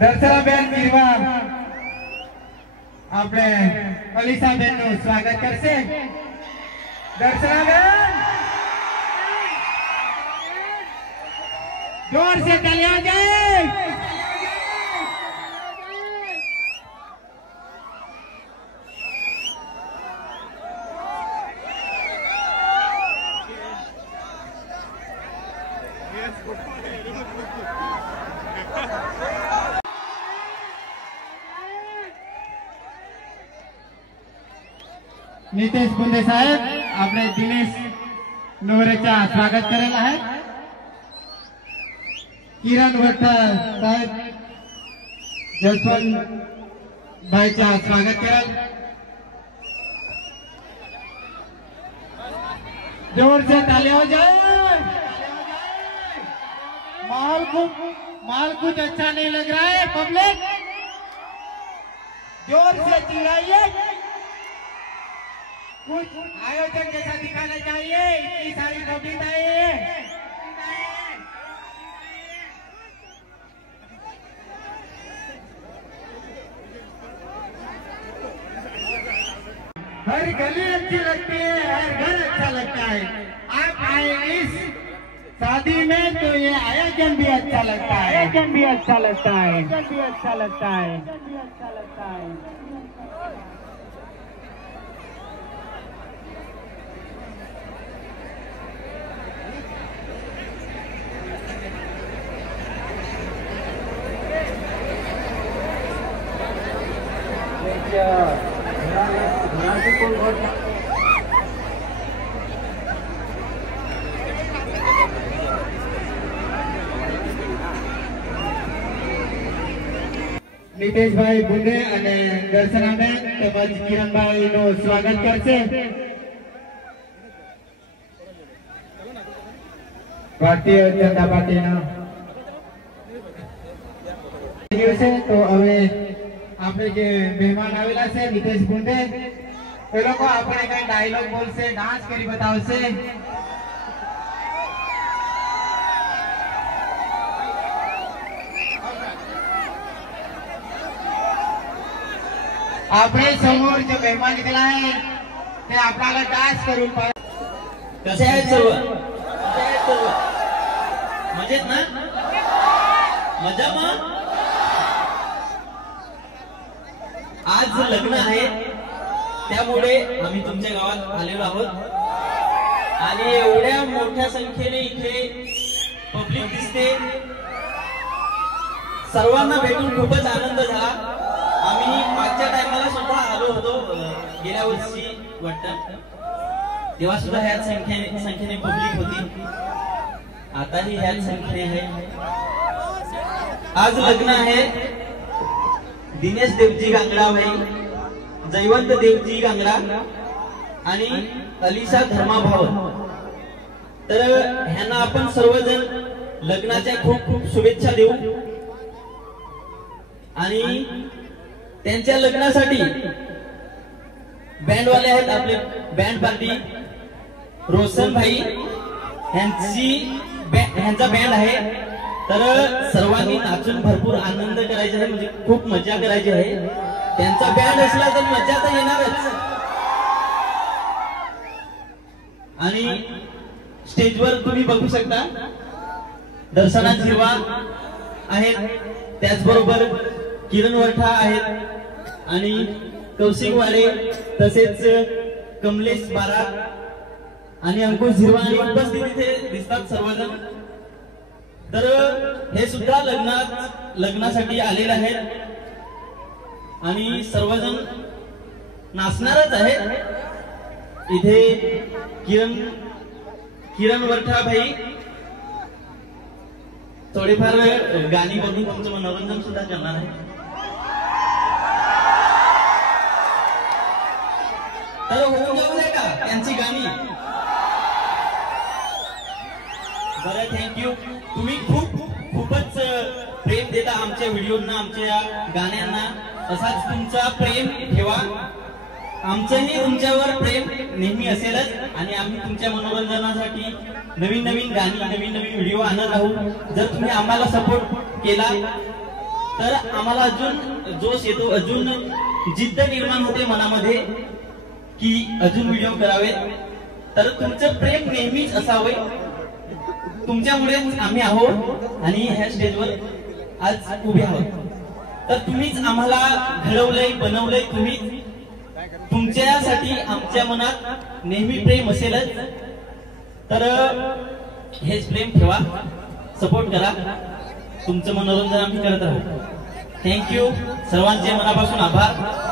દર્શનાબેન ગીરવા આપણે અલીસાબેન નું સ્વાગત કરશે। દર્શનાબેન जोर से तालियां जाए। नितेश बुंदे साहेब आपने दिनेश नोरेचा स्वागत करेला है। किरण वट्टा साहेब जसवंत भाईचा स्वागत करेल। जोर से तालियां हो जाए। माल कुछ अच्छा नहीं लग रहा है पब्लिक, जोर से चिल्लाइए। कुछ आयोजन जैसा दिखाना चाहिए। इतनी सारी पब्लिक आई है। हर गली अच्छी लगती है, हर घर अच्छा लगता है। आप आए इस शादी में तो ये आयोजन भी अच्छा लगता है। आयोजन भी अच्छा लगता है। आयोजन भी अच्छा लगता है। आयोजन भी अच्छा लगता है। नितेश भाई बुंदे અને દર્શનાબેન તેમજ કિરણભાઈ નું સ્વાગત કરશે। ભારતીય જનતા પાર્ટીના દિવસે તો હવે આપણે જે મહેમાન આવેલા છે નિतेश बुंदे એ લોકો આપણે કઈ ડાયલોગ બોલશે, ડાન્સ કરી બતાવશે। आपले समोर जे मेहमान निघाला आहे ते आपल्याला डान्स करून कसे आहेत सर्व? मजेत ना? मजा मग? आज लग्न आहे त्यामुळे आम्ही तुमच्या गावात आलेलो आहोत आणि एवढ्या मोठ्या संख्येने इथे पब्लिक दिसते। सर्वांना भेटून खूपच आनंद झाला। आम्ही मागच्या टायमाला सुद्धा आलो होतो, गेल्या वर्षी वाटतं, तेव्हा सुद्धा ह्याच संख्येने पब्लिक होती। आताही ह्याच संख्येने आहे। आज लग्न आहे दिनेश देवजी गांगडा भाई, जयवंत देवजी गांगडा आणि अलिसा धर्माभाव। तर ह्यांना आपण सर्वजण लग्नाच्या खूप खूप शुभेच्छा देऊ आणि त्यांच्या लग्नासाठी बँडवाले आहेत आपले बँड पार्टी रोशन भाई ह्यांचा बँड आहे। तर सर्वांनी नाचून भरपूर आनंद करायचा आहे, म्हणजे खूप मजा करायची आहे। त्यांचा बँड असला तर मजा तर येणारच। आणि स्टेजवर तुम्ही बघू शकता दर्शना झिरवा आहेत, त्याचबरोबर किरण वठा आहेत आणि कौशिक वाले, तसेच कमलेश बारा आणि अंकुश झिरवा आणि उपस्थित इथे दिसतात सर्वजण। तर हे सुद्धा लग्नासाठी आलेले आहेत आणि सर्वजण नाचणारच आहेत। इथे किरण वठा भाई थोडेफार गाणी बघून तुमचं मनोरंजन सुद्धा करणार आहे। तर होऊन जाऊ दे का त्यांची गाणी? बरं, थँक्यू। तुम्ही खूपच प्रेम देता आमच्या व्हिडिओना, आमच्या गाण्यांना। असाच तुमचा प्रेम ठेवा। आमचंही तुमच्यावर प्रेम नेहमी असेलच आणि आम्ही तुमच्या मनोरंजनासाठी नवीन नवीन गाणी, नवीन नवीन व्हिडिओ आणत राहू। जर तुम्ही आम्हाला सपोर्ट केला तर आम्हाला अजून जोश येतो, अजून जिद्द निर्माण होते मनामध्ये की अजून व्हिडिओ करावे. तर तुमचं प्रेम नेहमीच असावे. तुमच्यामुळेच आम्ही आहोत आणि ह्या स्टेजवर आज उभे आहोत. तर तुम्हीच आम्हाला घडवलंय, बनवलंय. तुमच्यासाठी आमच्या मनात नेहमी प्रेम असेलच. तर हेच प्रेम ठेवा, सपोर्ट करा. तुमचं मनोरंजन आम्ही करत आहोत. थँक्यू. सर्वांचे मनापासून आभार.